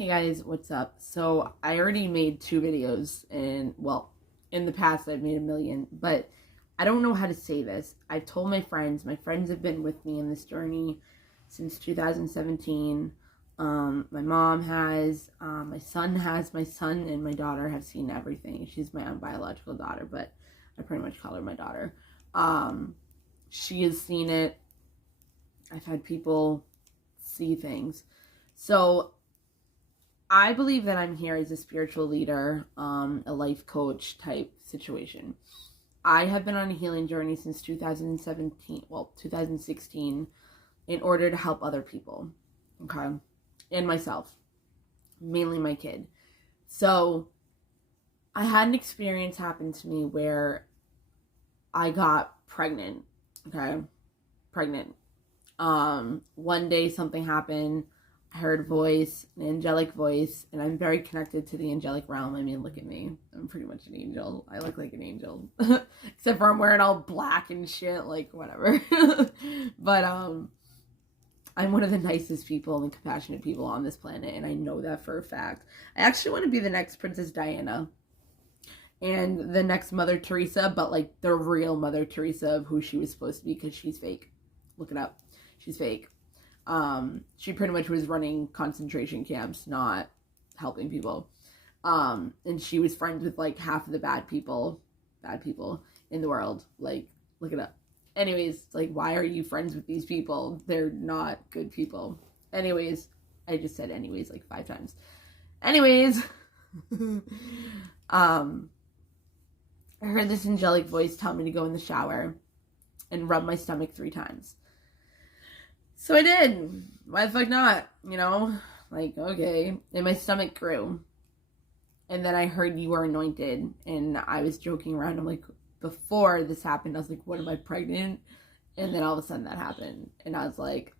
Hey guys, what's up? So I already made 2 videos and well, in the past I've made a million, but I don't know how to say this. I've told my friends have been with me in this journey since 2017. My mom has, my son and my daughter have seen everything. She's my unbiological daughter, but I pretty much call her my daughter. She has seen it. I've had people see things. So I believe that I'm here as a spiritual leader, a life coach type situation. I have been on a healing journey since 2016, in order to help other people, okay? And myself, mainly my kid. So I had an experience happen to me where I got pregnant, okay? Pregnant. One day something happened. I heard a voice, an angelic voice, and I'm very connected to the angelic realm. I mean, look at me. I'm pretty much an angel. I look like an angel. Except for I'm wearing all black and shit, like, whatever. But, I'm one of the nicest people and compassionate people on this planet, and I know that for a fact. I actually want to be the next Princess Diana and the next Mother Teresa, but, like, the real Mother Teresa of who she was supposed to be, because she's fake. Look it up. She's fake. She pretty much was running concentration camps, not helping people. And she was friends with like half of the bad people in the world. Like, look it up. Anyways, like, why are you friends with these people? They're not good people. Anyways, I just said anyways like 5 times. Anyways, I heard this angelic voice tell me to go in the shower and rub my stomach 3 times. So I did. Why the fuck not? You know? Like, okay. And my stomach grew. And then I heard you were anointed. And I was joking around. I'm like, before this happened, I was like, what, am I pregnant? And then all of a sudden that happened. And I was like,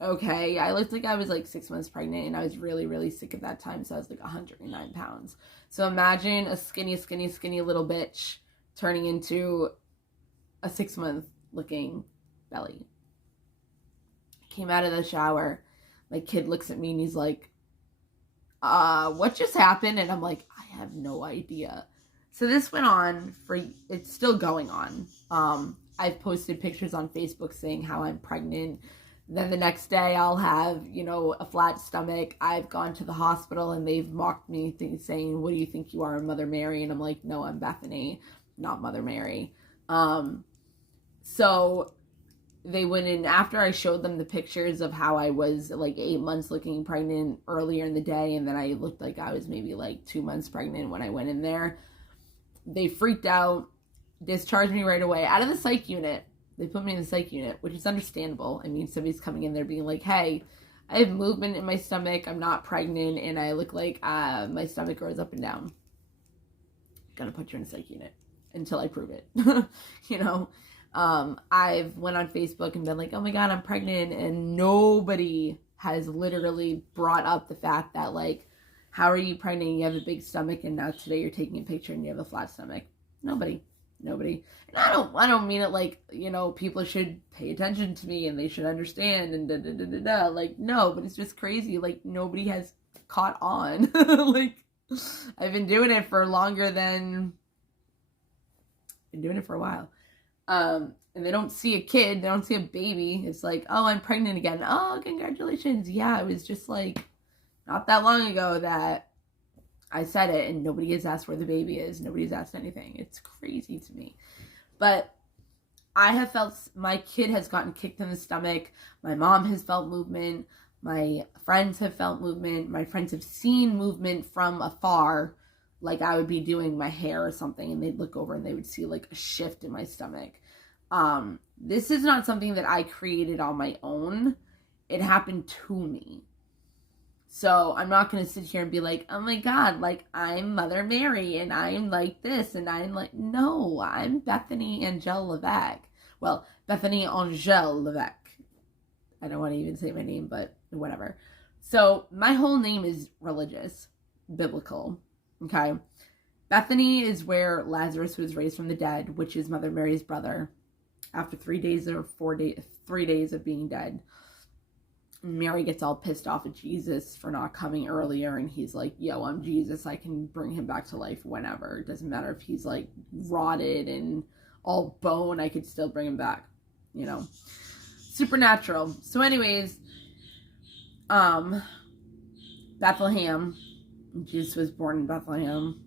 okay. I looked like I was like 6 months pregnant. And I was really, really sick at that time. So I was like 109 pounds. So imagine a skinny little bitch turning into a 6-month looking belly. Came out of the shower. My kid looks at me and he's like, what just happened? And I'm like, I have no idea. So this went on it's still going on. I've posted pictures on Facebook saying how I'm pregnant. Then the next day I'll have, a flat stomach. I've gone to the hospital and they've mocked me saying, what do you think you are, Mother Mary? And I'm like, no, I'm Bethany, not Mother Mary. So they went in after I showed them the pictures of how I was like 8 months looking pregnant earlier in the day, and then I looked like I was maybe like 2 months pregnant when I went in there. They freaked out, discharged me right away out of the psych unit. They put me in the psych unit, which is understandable. I mean, somebody's coming in there being like, hey, I have movement in my stomach, I'm not pregnant, and I look like my stomach goes up and down. Gonna put you in a psych unit until I prove it. I've went on Facebook and been like, oh my God, I'm pregnant. And nobody has literally brought up the fact that, like, how are you pregnant? You have a big stomach and now today you're taking a picture and you have a flat stomach. Nobody. And I don't mean it like, people should pay attention to me and they should understand and da. Like, no, but it's just crazy. Like, nobody has caught on. Like, I've been doing it for longer than, been doing it for a while. And they don't see a kid, they don't see a baby. It's like, oh, I'm pregnant again. Oh, congratulations. Yeah, it was just like not that long ago that I said it and nobody has asked where the baby is. Nobody's asked anything. It's crazy to me. But I have felt, my kid has gotten kicked in the stomach. My mom has felt movement. My friends have felt movement. My friends have seen movement from afar. Like I would be doing my hair or something and they'd look over and they would see like a shift in my stomach. This is not something that I created on my own. It happened to me. So I'm not going to sit here and be like, oh my God, like I'm Mother Mary and I'm like this and I'm like, no, I'm Bethany Angel Levesque. Well, Bethany Angel Levesque. I don't want to even say my name, but whatever. So my whole name is religious, biblical. Okay. Bethany is where Lazarus was raised from the dead, which is Mother Mary's brother, after 3 days or 3 days of being dead. Mary gets all pissed off at Jesus for not coming earlier, and he's like, yo, I'm Jesus, I can bring him back to life whenever. It doesn't matter if he's like rotted and all bone, I could still bring him back, you know. Supernatural. So anyways, Bethlehem, Jesus was born in Bethlehem.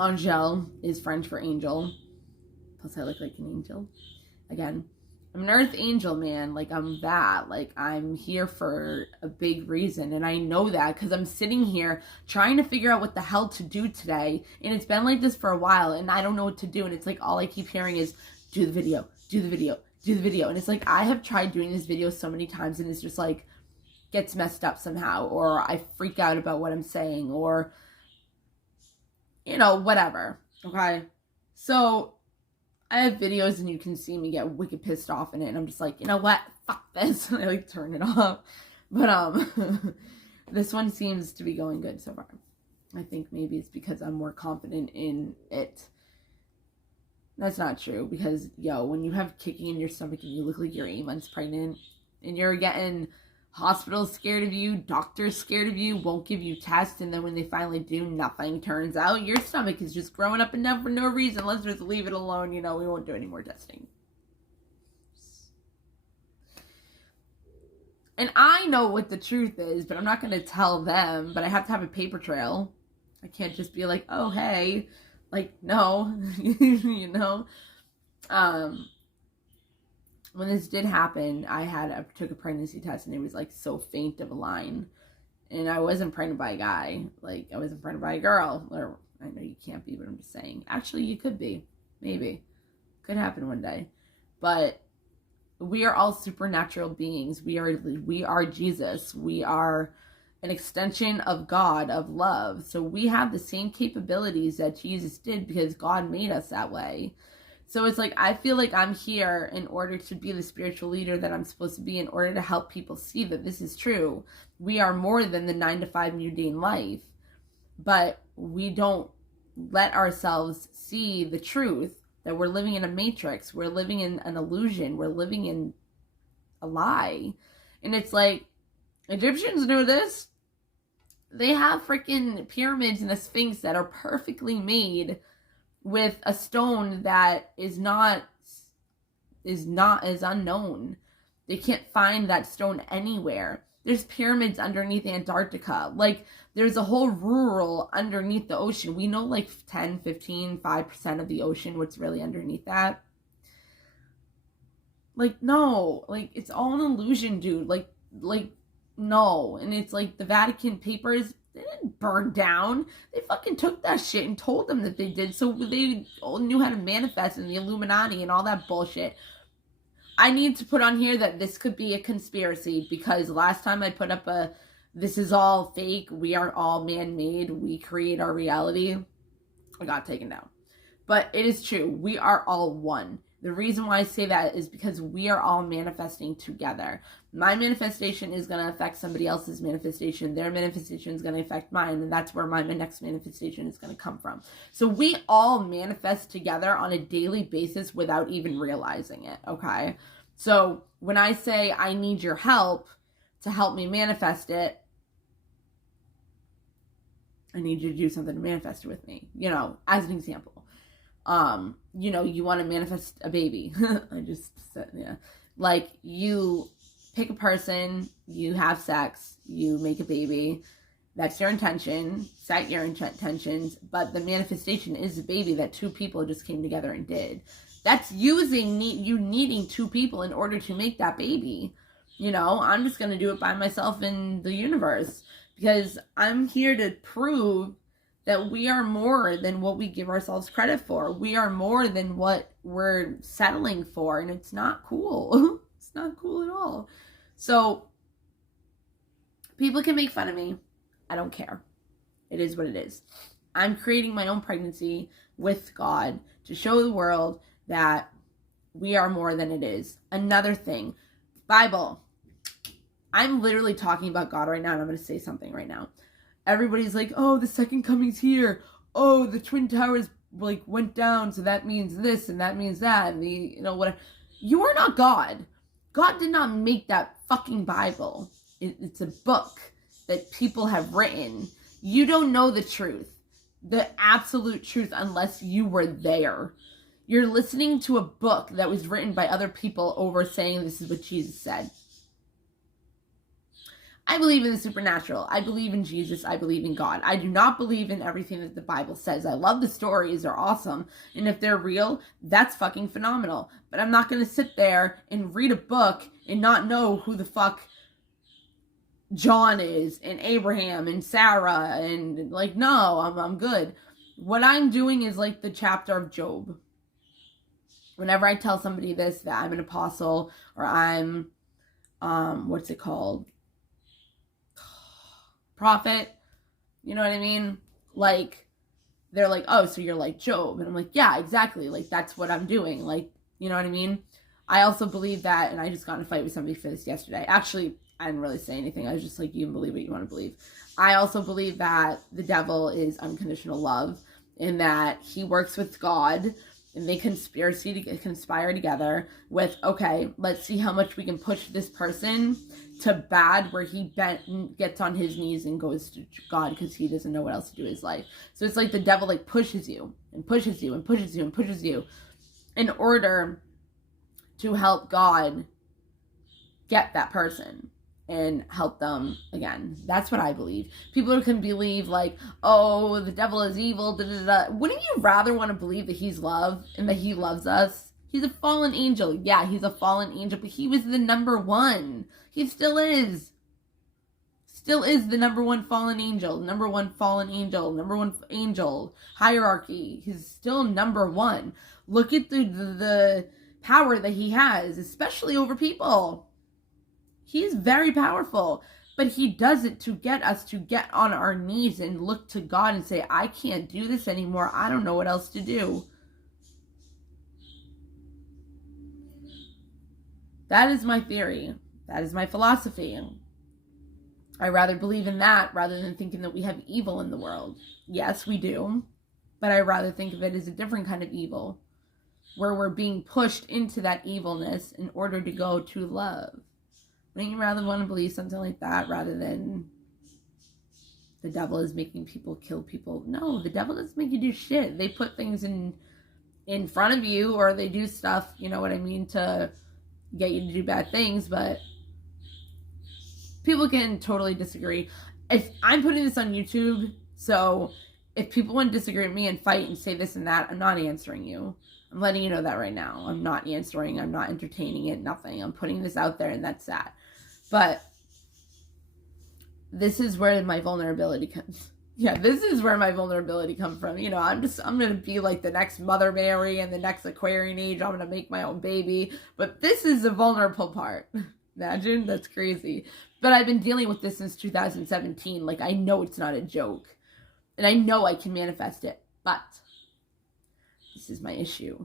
Angel is French for angel, plus I look like an angel. Again, I'm an earth angel, man. Like, I'm that. Like, I'm here for a big reason. And I know that because I'm sitting here trying to figure out what the hell to do today. And it's been like this for a while. And I don't know what to do. And it's like all I keep hearing is, do the video, do the video, do the video. And it's like, I have tried doing this video so many times. And it's just like, gets messed up somehow. Or I freak out about what I'm saying. Or, you know, whatever. Okay? So I have videos and you can see me get wicked pissed off in it, and I'm just like, you know what? Fuck this. I like turn it off. But this one seems to be going good so far. I think maybe it's because I'm more confident in it. That's not true, because yo, when you have kicking in your stomach and you look like you're 8 months pregnant and you're getting hospitals scared of you, doctors scared of you, won't give you tests, and then when they finally do, nothing turns out. Your stomach is just growing up and down for no reason. Let's just leave it alone. You know, we won't do any more testing. And I know what the truth is, but I'm not going to tell them, but I have to have a paper trail. I can't just be like, oh, hey, like, no, you know? When this did happen, I took a pregnancy test, and it was like so faint of a line, and I wasn't pregnant by a guy. Like, I wasn't pregnant by a girl. Or I know you can't be, but I'm just saying. Actually, you could be. Maybe. Could happen one day. But we are all supernatural beings. We are Jesus. We are an extension of God, of love. So we have the same capabilities that Jesus did because God made us that way. So it's like, I feel like I'm here in order to be the spiritual leader that I'm supposed to be, in order to help people see that this is true. We are more than the 9-to-5 mundane life, but we don't let ourselves see the truth that we're living in a matrix. We're living in an illusion. We're living in a lie. And it's like, Egyptians knew this. They have freaking pyramids and a sphinx that are perfectly made with a stone that is unknown. They can't find that stone anywhere. There's pyramids underneath Antarctica. Like, there's a whole rural underneath the ocean. We know like 10, 15, 5% of the ocean, what's really underneath that. Like, no. Like, it's all an illusion, dude. Like, no. And it's like the Vatican papers, they didn't burn down. They fucking took that shit and told them that they did, so they all knew how to manifest, in the Illuminati and all that bullshit. I need to put on here that this could be a conspiracy, because last time I put up this is all fake, we are all man-made, we create our reality, I got taken down. But it is true. We are all one. The reason why I say that is because we are all manifesting together. My manifestation is going to affect somebody else's manifestation. Their manifestation is going to affect mine. And that's where my next manifestation is going to come from. So we all manifest together on a daily basis without even realizing it. Okay. So when I say I need your help to help me manifest it, I need you to do something to manifest it with me, you know, as an example. You know, you want to manifest a baby. I just said, yeah. Like, you pick a person, you have sex, you make a baby. That's your intention. Set your intentions. But the manifestation is a baby that two people just came together and did. That's using you needing two people in order to make that baby. You know, I'm just going to do it by myself in the universe, because I'm here to prove that we are more than what we give ourselves credit for. We are more than what we're settling for, and it's not cool. It's not cool at all. So, people can make fun of me. I don't care. It is what it is. I'm creating my own pregnancy with God to show the world that we are more than it is. Another thing, Bible. I'm literally talking about God right now, and I'm going to say something right now. Everybody's like, oh, the second coming's here. Oh, the Twin Towers like went down, so that means this and that means that, and whatever. You are not God. God did not make that fucking Bible. It's a book that people have written. You don't know the truth, the absolute truth, unless you were there. You're listening to a book that was written by other people over saying this is what Jesus said. I believe in the supernatural. I believe in Jesus. I believe in God. I do not believe in everything that the Bible says. I love the stories. They're awesome. And if they're real, that's fucking phenomenal. But I'm not going to sit there and read a book and not know who the fuck John is and Abraham and Sarah. And like, no, I'm good. What I'm doing is like the chapter of Job. Whenever I tell somebody this, that I'm an apostle or I'm, what's it called? Prophet, you know what I mean? Like, they're like, oh, so you're like Job. And I'm like, yeah, exactly. Like, that's what I'm doing. Like, you know what I mean? I also believe that, and I just got in a fight with somebody for this yesterday. Actually, I didn't really say anything. I was just like, you can believe what you want to believe. I also believe that the devil is unconditional love and that he works with God and they conspire together with, okay, let's see how much we can push this person to bad where he gets on his knees and goes to God because he doesn't know what else to do in his life. So it's like the devil like pushes you and pushes you and pushes you and pushes you in order to help God get that person and help them again. That's what I believe. People can believe like, oh, the devil is evil, da, da, da. Wouldn't you rather want to believe that he's love and that he loves us? He's a fallen angel. Yeah, he's a fallen angel, but he was the number one. He still is. Still is the number one fallen angel. Number one fallen angel. Number one angel. Hierarchy. He's still number one. Look at the power that he has, especially over people. He's very powerful. But he does it to get us to get on our knees and look to God and say, I can't do this anymore. I don't know what else to do. That is my theory. That is my philosophy. I rather believe in that rather than thinking that we have evil in the world. Yes, we do. But I rather think of it as a different kind of evil, where we're being pushed into that evilness in order to go to love. Wouldn't you rather want to believe something like that rather than the devil is making people kill people? No, the devil doesn't make you do shit. They put things in front of you, or they do stuff, you know what I mean, to get you to do bad things, but people can totally disagree. If I'm putting this on YouTube, so if people want to disagree with me and fight and say this and that, I'm not answering you. I'm letting you know that right now. I'm not answering. I'm not entertaining it. Nothing. I'm putting this out there and that's that. But this is where my vulnerability comes. Yeah, this is where my vulnerability comes from. You know, I'm going to be like the next Mother Mary and the next Aquarian age. I'm going to make my own baby. But this is the vulnerable part. Imagine, that's crazy. But I've been dealing with this since 2017. Like, I know it's not a joke. And I know I can manifest it. But this is my issue.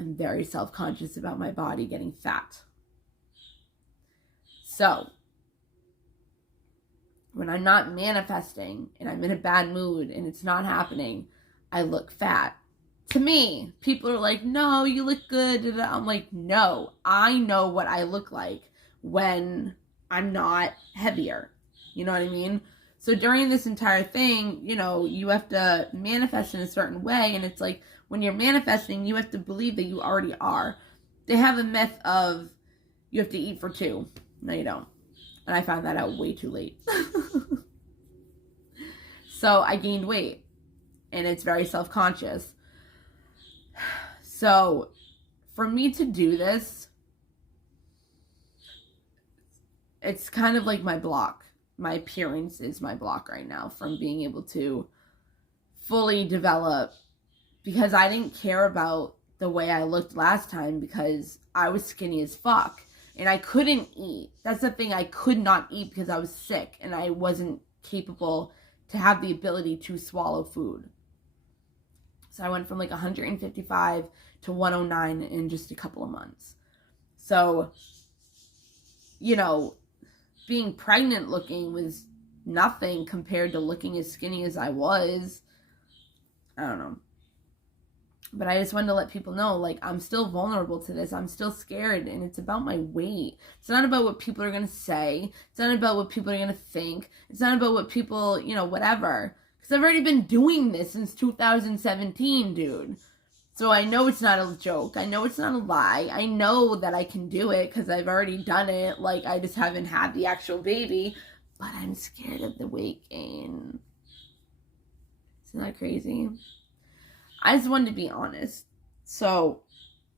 I'm very self-conscious about my body getting fat. So, when I'm not manifesting and I'm in a bad mood and it's not happening, I look fat. To me, people are like, no, you look good. I'm like, no, I know what I look like when I'm not heavier. You know what I mean? So during this entire thing, you know, you have to manifest in a certain way. And it's like, when you're manifesting, you have to believe that you already are. They have a myth of you have to eat for two. No, you don't. And I found that out way too late. So I gained weight. And it's very self-conscious. So for me to do this, it's kind of like my block. My appearance is my block right now from being able to fully develop, because I didn't care about the way I looked last time because I was skinny as fuck and I couldn't eat. That's the thing. I could not eat because I was sick and I wasn't capable to have the ability to swallow food. So I went from like 155 to 109 in just a couple of months. So, you know, being pregnant looking was nothing compared to looking as skinny as I was. I don't know. But I just wanted to let people know, like, I'm still vulnerable to this. I'm still scared, and it's about my weight. It's not about what people are going to say. It's not about what people are going to think. It's not about what people, whatever. Because I've already been doing this since 2017, dude. So I know it's not a joke. I know it's not a lie. I know that I can do it because I've already done it. Like, I just haven't had the actual baby. But I'm scared of the weight gain. Isn't that crazy? I just wanted to be honest. So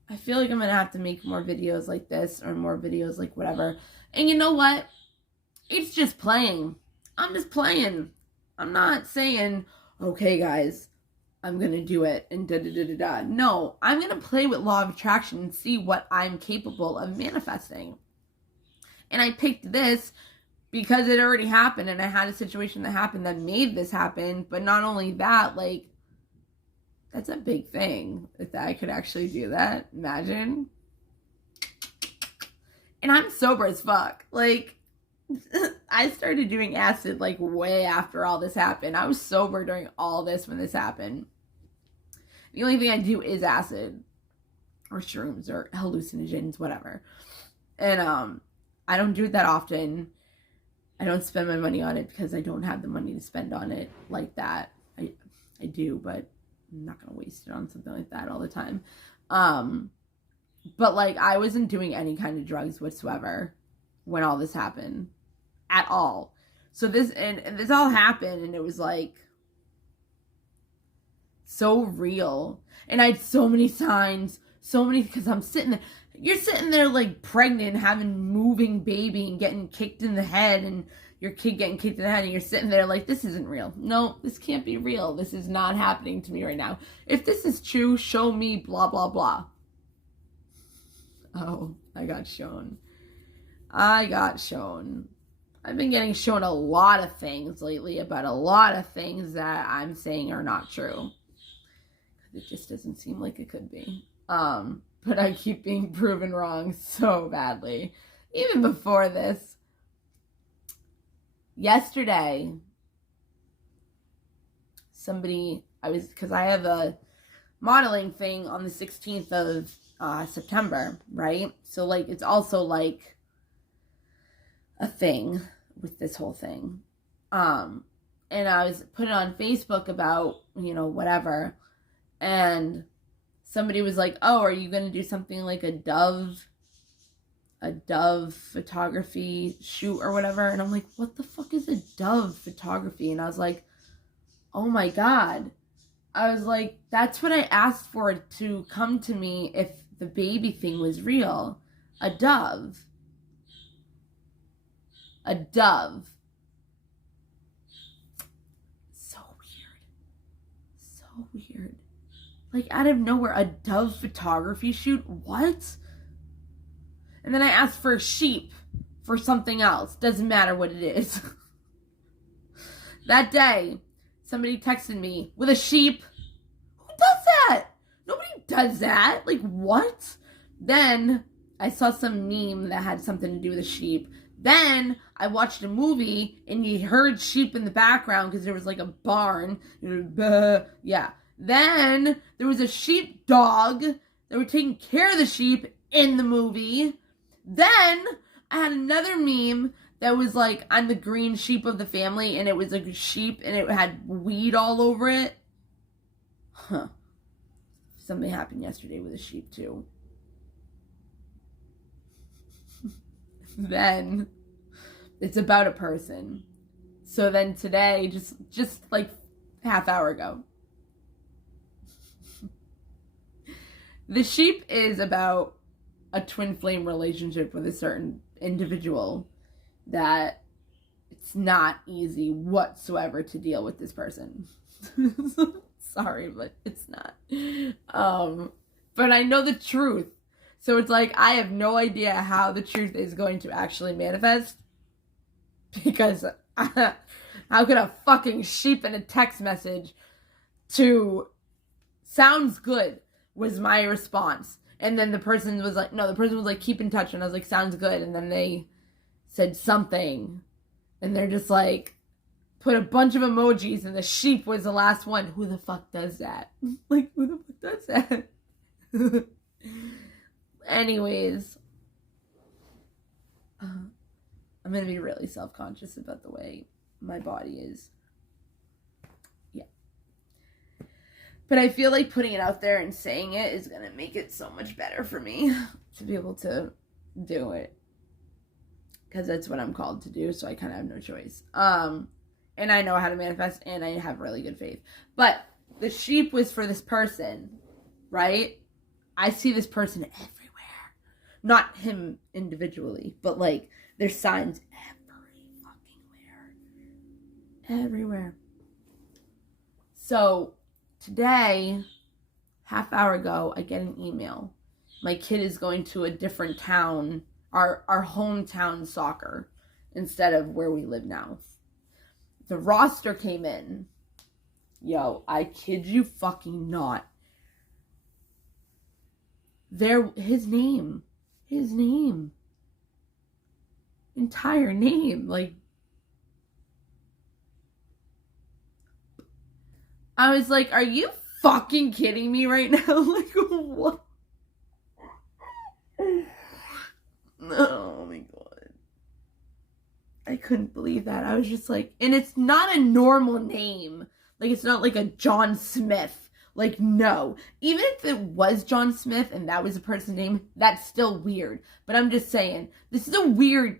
I feel like I'm going to have to make more videos like this or more videos like whatever. And you know what? It's just playing. I'm just playing. I'm not saying, okay, guys, I'm going to do it and da-da-da-da-da. No, I'm going to play with law of attraction and see what I'm capable of manifesting. And I picked this because it already happened and I had a situation that happened that made this happen. But not only that, like, that's a big thing, if I could actually do that. Imagine. And I'm sober as fuck. Like, I started doing acid, like, way after all this happened. I was sober during all this when this happened. The only thing I do is acid. Or shrooms, or hallucinogens, whatever. And, I don't do it that often. I don't spend my money on it because I don't have the money to spend on it like that. I do, but I'm not gonna waste it on something like that all the time. But like, I wasn't doing any kind of drugs whatsoever when all this happened at all. So this and this all happened, and it was like so real, and I had so many signs, because I'm sitting there. You're sitting there like pregnant, having moving baby, and getting kicked in the head, and your kid getting kicked in the head, and you're sitting there like, this isn't real. No, this can't be real. This is not happening to me right now. If this is true, show me blah, blah, blah. Oh, I got shown. I've been getting shown a lot of things lately about a lot of things that I'm saying are not true. It just doesn't seem like it could be. But I keep being proven wrong so badly. Even before this. Yesterday, because I have a modeling thing on the 16th of September, right? So, like, it's also, like, a thing with this whole thing. And I was putting on Facebook about, whatever. And somebody was like, oh, are you going to do something like a Dove photography shoot or whatever? And I'm like, what the fuck is a Dove photography? And I was like, oh my God. I was like, that's what I asked for to come to me if the baby thing was real. A dove. So weird. Like, out of nowhere, a Dove photography shoot? What? And then I asked for a sheep for something else. Doesn't matter what it is. That day, somebody texted me with a sheep. Who does that? Nobody does that. Like, what? Then I saw some meme that had something to do with a sheep. Then I watched a movie and you heard sheep in the background because there was like a barn. Yeah. Then there was a sheep dog. They were taking care of the sheep in the movie. Then I had another meme that was like, I'm the green sheep of the family, and it was like a sheep and it had weed all over it. Huh. Something happened yesterday with a sheep too. Then it's about a person. So then today, just like half hour ago, the sheep is about a twin flame relationship with a certain individual that it's not easy whatsoever to deal with this person. Sorry, but it's not. But I know the truth. So it's like, I have no idea how the truth is going to actually manifest. Because how could a fucking sheep in a text message to sounds good was my response. And then the person was like, keep in touch. And I was like, sounds good. And then they said something. And they're just like, put a bunch of emojis and the sheep was the last one. Who the fuck does that? Like, who the fuck does that? Anyways, I'm gonna be really self-conscious about the way my body is. Yeah. But I feel like putting it out there and saying it is gonna make it so much better for me to be able to do it. Because that's what I'm called to do, so I kind of have no choice. And I know how to manifest, and I have really good faith. But the sheep was for this person, right? I see this person everywhere. Not him individually, but like, there's signs everywhere. So today, half hour ago, I get an email. My kid is going to a different town, our hometown soccer, instead of where we live now. The roster came in. Yo, I kid you fucking not. His name. Entire name. Like, I was like, are you fucking kidding me right now? Like, what? Oh my god. I couldn't believe that. I was just like, and it's not a normal name. Like, it's not like a John Smith. Like, no. Even if it was John Smith and that was a person's name, that's still weird. But I'm just saying, this is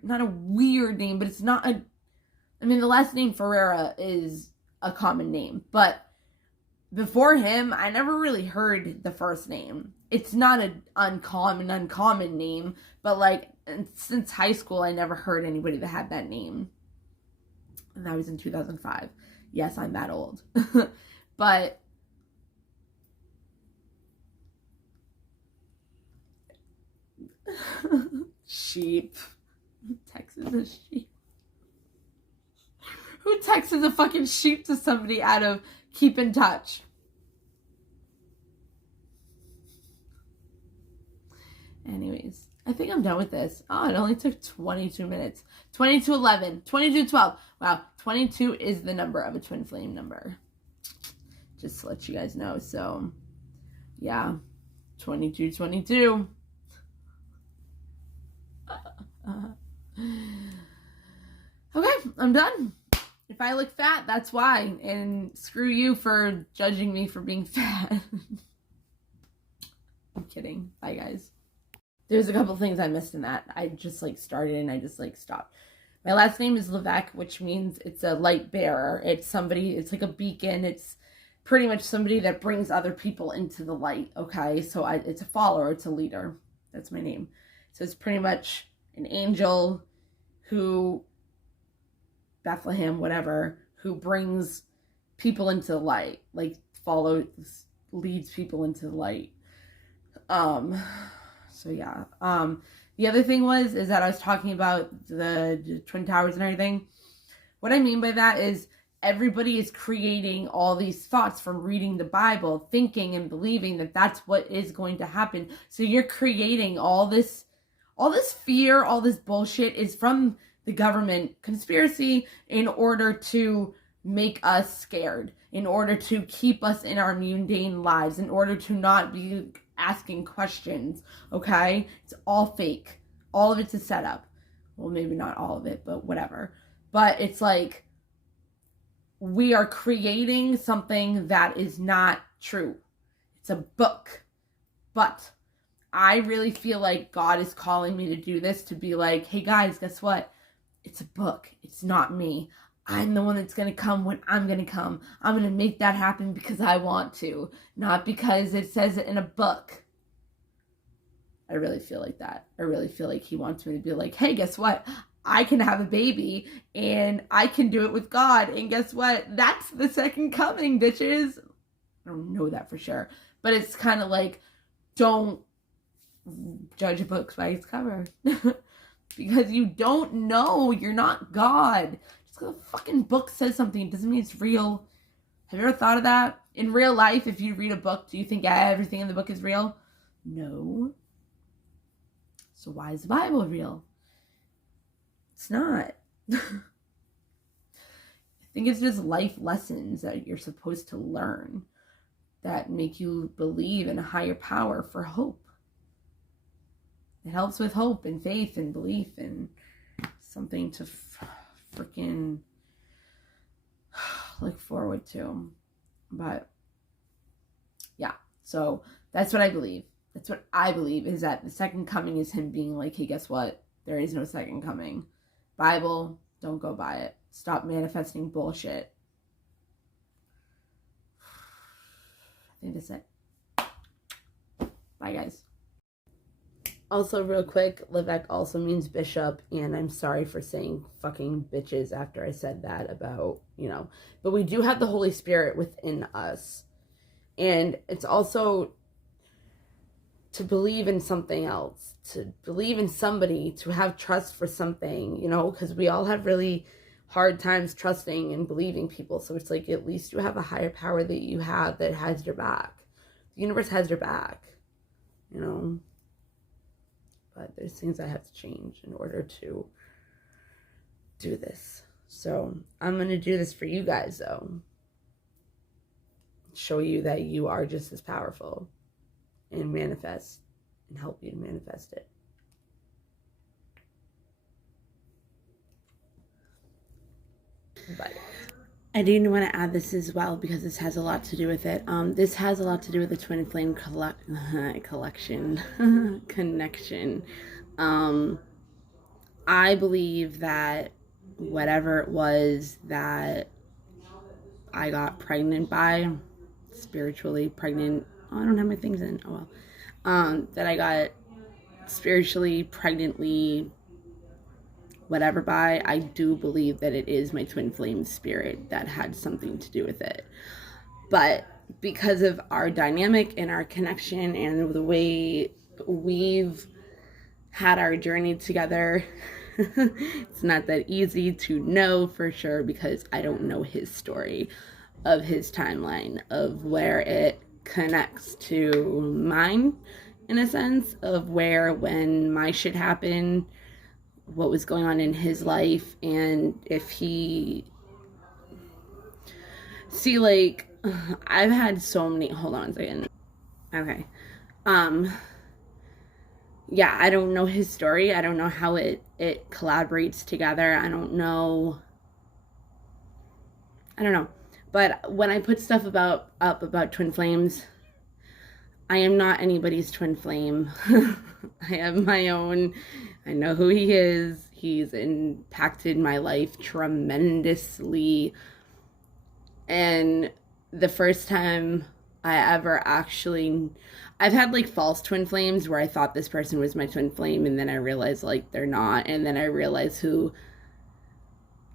not a weird name, but it's not a, I mean, the last name Ferreira is a common name. But before him, I never really heard the first name. It's not an uncommon name, but like, since high school, I never heard anybody that had that name. And that was in 2005. Yes, I'm that old. But sheep. Texas a sheep. Who texts a fucking sheep to somebody out of keep in touch? Anyways, I think I'm done with this. Oh, it only took 22 minutes. 22:11, 22:12. Wow, 22 is the number of a twin flame number. Just to let you guys know. So, yeah, 22:22. Okay, I'm done. If I look fat, that's why. And screw you for judging me for being fat. I'm kidding. Bye, guys. There's a couple things I missed in that. I just started and I just stopped. My last name is Levesque, which means it's a light bearer. It's like a beacon. It's pretty much somebody that brings other people into the light. Okay, so it's a follower. It's a leader. That's my name. So it's pretty much an angel who, Bethlehem, whatever, who brings people into the light, like leads people into the light. So yeah. The other thing is that I was talking about the Twin Towers and everything. What I mean by that is everybody is creating all these thoughts from reading the Bible, thinking and believing that that's what is going to happen. So you're creating all this fear, all this bullshit is from the government conspiracy in order to make us scared, in order to keep us in our mundane lives, in order to not be asking questions, okay? It's all fake. All of it's a setup. Well, maybe not all of it, but whatever. But it's like, we are creating something that is not true. It's a book. But I really feel like God is calling me to do this, to be like, hey guys, guess what? It's a book. It's not me. I'm the one that's going to come when I'm going to come. I'm going to make that happen because I want to, not because it says it in a book. I really feel like that. I really feel like he wants me to be like, hey, guess what? I can have a baby and I can do it with God. And guess what? That's the second coming, bitches. I don't know that for sure. But it's kind of like, don't judge a book by its cover. Because you don't know. You're not God. Just because a fucking book says something doesn't mean it's real. Have you ever thought of that? In real life, if you read a book, do you think everything in the book is real? No. So why is the Bible real? It's not. think it's just life lessons that you're supposed to learn that make you believe in a higher power for hope. It helps with hope and faith and belief and something to freaking look forward to. But yeah, so that's what I believe. That's what I believe, is that the second coming is him being like, hey, guess what? There is no second coming. Bible, don't go by it. Stop manifesting bullshit. I think that's it. Bye, guys. Also, real quick, Levesque also means bishop, and I'm sorry for saying fucking bitches after I said that about, but we do have the Holy Spirit within us. And it's also to believe in something else, to believe in somebody, to have trust for something, because we all have really hard times trusting and believing people. So it's like, at least you have a higher power that you have that has your back. The universe has your back, But there's things I have to change in order to do this. So I'm going to do this for you guys, though. Show you that you are just as powerful and manifest and help you to manifest it. Bye. I do want to add this as well because this has a lot to do with it. This has a lot to do with the twin flame connection. I believe that whatever it was that I got pregnant by, spiritually pregnant. Oh, I don't have my things in. Oh well. That I got spiritually, pregnantly, whatever by, I do believe that it is my twin flame spirit that had something to do with it. But because of our dynamic and our connection and the way we've had our journey together, it's not that easy to know for sure because I don't know his story of his timeline of where it connects to mine, in a sense of where, when my shit happened, what was going on in his life, and if he I've had so many, hold on a second. Okay. Yeah, I don't know his story. I don't know how it collaborates together. I don't know. But when I put stuff about twin flames, I am not anybody's twin flame. I have my own. I know who he is. He's impacted my life tremendously. And the first time I ever actually, I've had like false twin flames where I thought this person was my twin flame, and then I realized like they're not, and then I realized who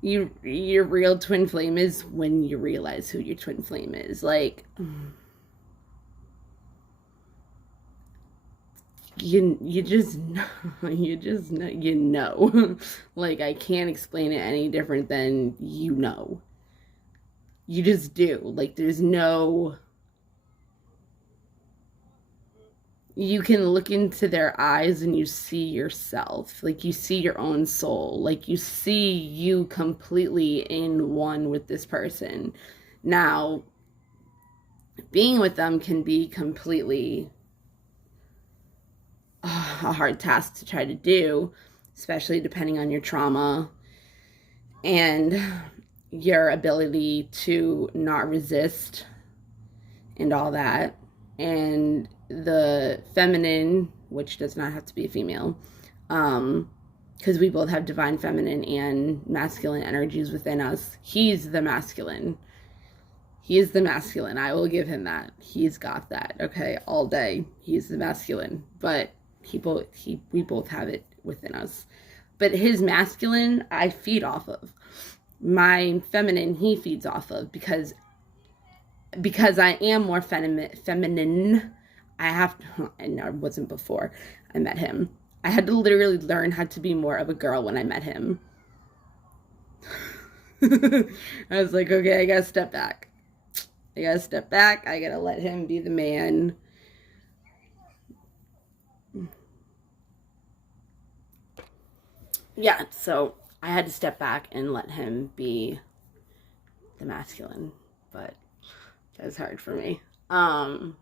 your real twin flame is when you realize who your twin flame is. Like, you just know, like, I can't explain it any different than you just do. Like, there's no, you can look into their eyes and you see yourself, like you see your own soul, like you see you completely in one with this person. Now, being with them can be completely a hard task to try to do, especially depending on your trauma and your ability to not resist and all that. And the feminine, which does not have to be a female, because we both have divine feminine and masculine energies within us. He's the masculine. He is the masculine. I will give him that. He's got that, okay, all day. He's the masculine, but we both have it within us. But his masculine, I feed off of. My feminine, he feeds off of, because I am more feminine. I have to, and I wasn't before I met him. I had to literally learn how to be more of a girl when I met him. I was like, okay, I gotta step back. I gotta let him be the man. Yeah, so I had to step back and let him be the masculine, but that's hard for me. But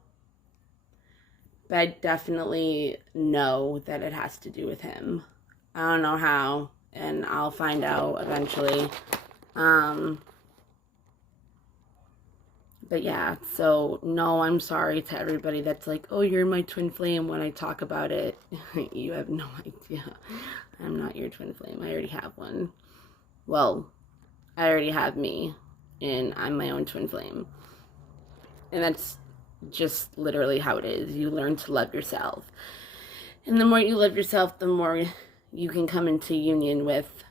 I definitely know that it has to do with him. I don't know how, and I'll find out eventually. But yeah, so no, I'm sorry to everybody that's like, oh, you're my twin flame when I talk about it. You have no idea. I'm not your twin flame. I already have one. Well, I already have me, and I'm my own twin flame. And that's just literally how it is. You learn to love yourself. And the more you love yourself, the more you can come into union with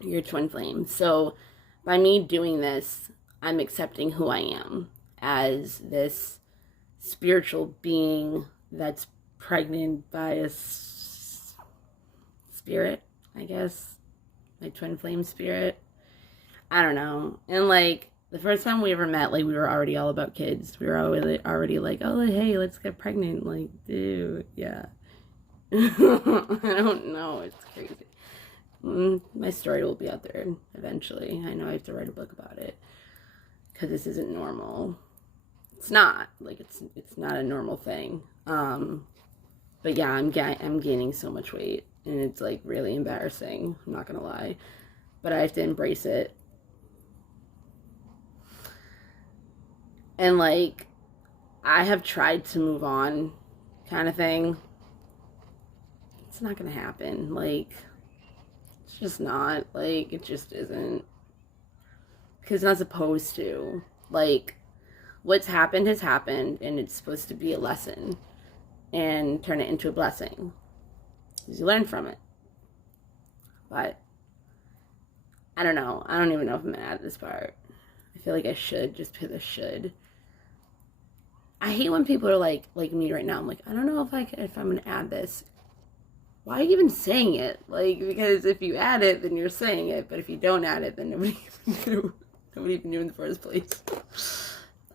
your twin flame. So by me doing this, I'm accepting who I am as this spiritual being that's pregnant by a spirit, I guess. My twin flame spirit. I don't know. And like the first time we ever met, like we were already all about kids. We were already like, oh, hey, let's get pregnant. Like, dude, yeah. I don't know. It's crazy. My story will be out there eventually. I know I have to write a book about it because this isn't normal. It's not. Like, it's not a normal thing. But yeah, I'm gaining so much weight, and it's like really embarrassing. I'm not gonna lie, but I have to embrace it. And like, I have tried to move on, kind of thing. It's not gonna happen. Like, it's just not. Like, it just isn't. Because it's not supposed to. Like, what's happened has happened, and it's supposed to be a lesson and turn it into a blessing because you learn from it. But I don't know. I don't even know if I'm gonna add this part. I feel like I should, just because I should. I hate when people are like me right now. I'm like, I don't know if I'm gonna add this. Why are you even saying it? Like, because if you add it, then you're saying it. But if you don't add it, then nobody even knew. Nobody even knew in the first place.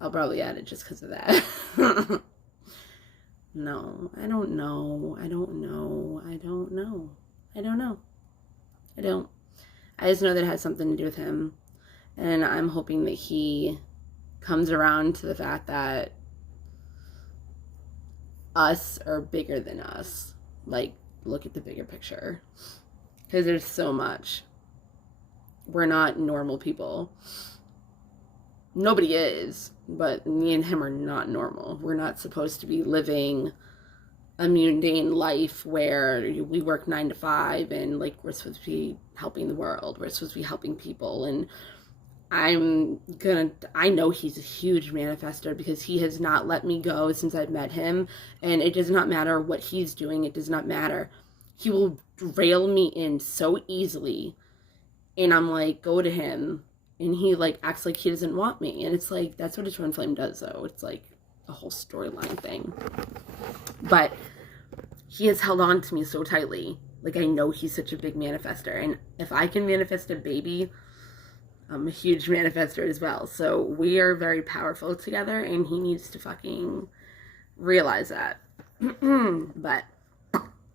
I'll probably add it just because of that. No, I don't know. I don't know. I don't know. I don't know. I don't. I just know that it has something to do with him. And I'm hoping that he comes around to the fact that us are bigger than us. Like, look at the bigger picture. Because there's so much. We're not normal people. Nobody is, but me and him are not normal. We're not supposed to be living a mundane life where we work 9 to 5 and like we're supposed to be helping the world. We're supposed to be helping people. And I know he's a huge manifester because he has not let me go since I've met him. And it does not matter what he's doing. It does not matter. He will rail me in so easily. And I'm like, go to him. And he like acts like he doesn't want me. And it's like, that's what a twin flame does though. It's like a whole storyline thing. But he has held on to me so tightly. Like, I know he's such a big manifester. And if I can manifest a baby, I'm a huge manifester as well. So we are very powerful together, and he needs to fucking realize that. But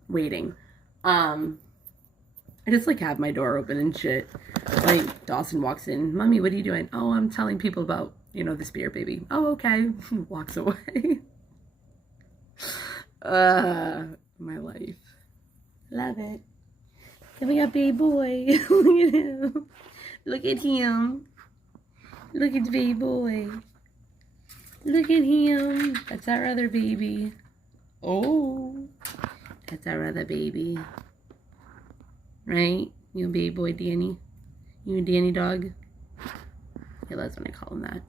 waiting. I just like have my door open and shit. Like Dawson walks in, Mommy, what are you doing? Oh, I'm telling people about, the spirit baby. Oh, okay. Walks away. My life. Love it. Then we got baby boy. Look at him. Look at him. Look at the baby boy. Look at him. That's our other baby. Oh. That's our other baby. Right? You and baby boy Danny. You and Danny dog. Yeah, that's when I call him that.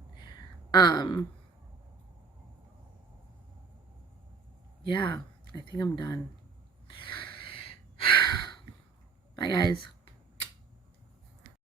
Yeah, I think I'm done. Bye, guys.